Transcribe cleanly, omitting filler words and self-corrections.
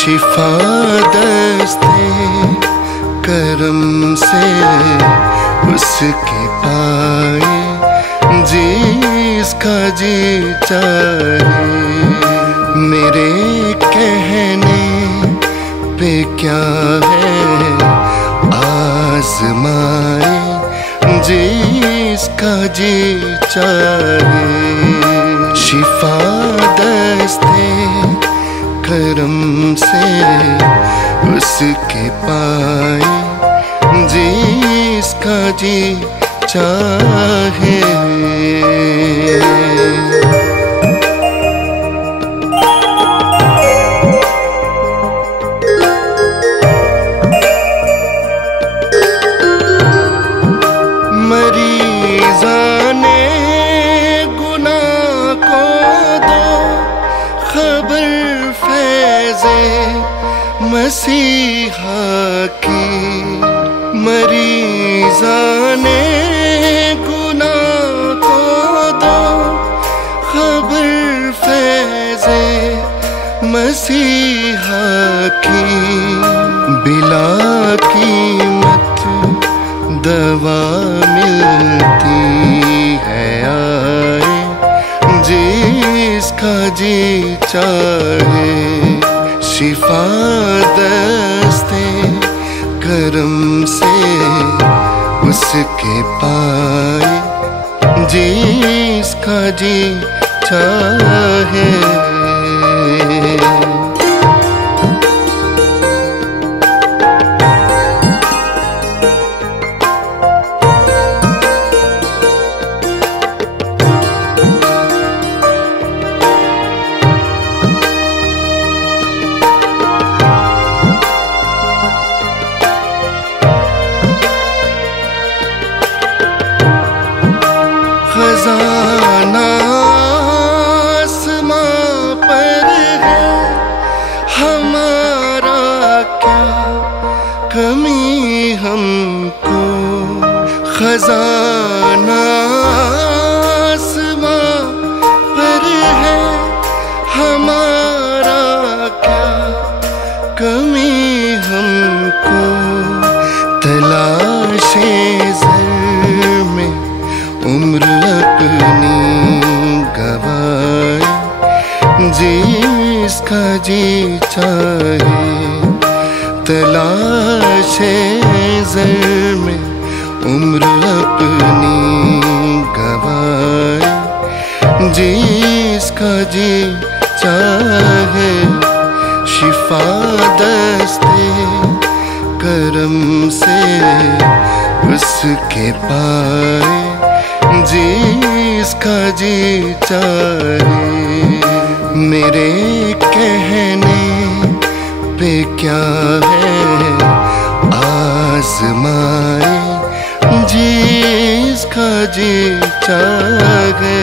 शिफा दस्ते करम से उसके पाए, जिसका जी चाहे। मेरे कहने पे क्या है आज़माए, जिसका जी चाहे। शिफा दस्ते करम से उसके पाए, जिसका जी चाहे। मरीज़ाने गुनाह को दो खबर फैज़े मसीहा की। मरीज़ाने गुनाह को दो खबर फैज़े मसीहा की। बिला कीमत दवा मिलती है आए, जिसका जी चाहे। शिफा दस्ते करम से उसके पाए, जिसका जी चाहे। खजाना आसमां पर है, हमारा क्या कमी हमको। खजाना आसमां पर है, हमारा क्या कमी हमको। तलाशे ज़र में उम्र अपनी गवाए, जिसका जी चाहे। तलाशे ज़र में उम्र अपनी गवाए, जिसका जी चाहे। शिफा दस्ते करम से उसके पाए, जिसका जी चाहे। मेरे कहने पे क्या है आज़माए, जिसका जी चाहे।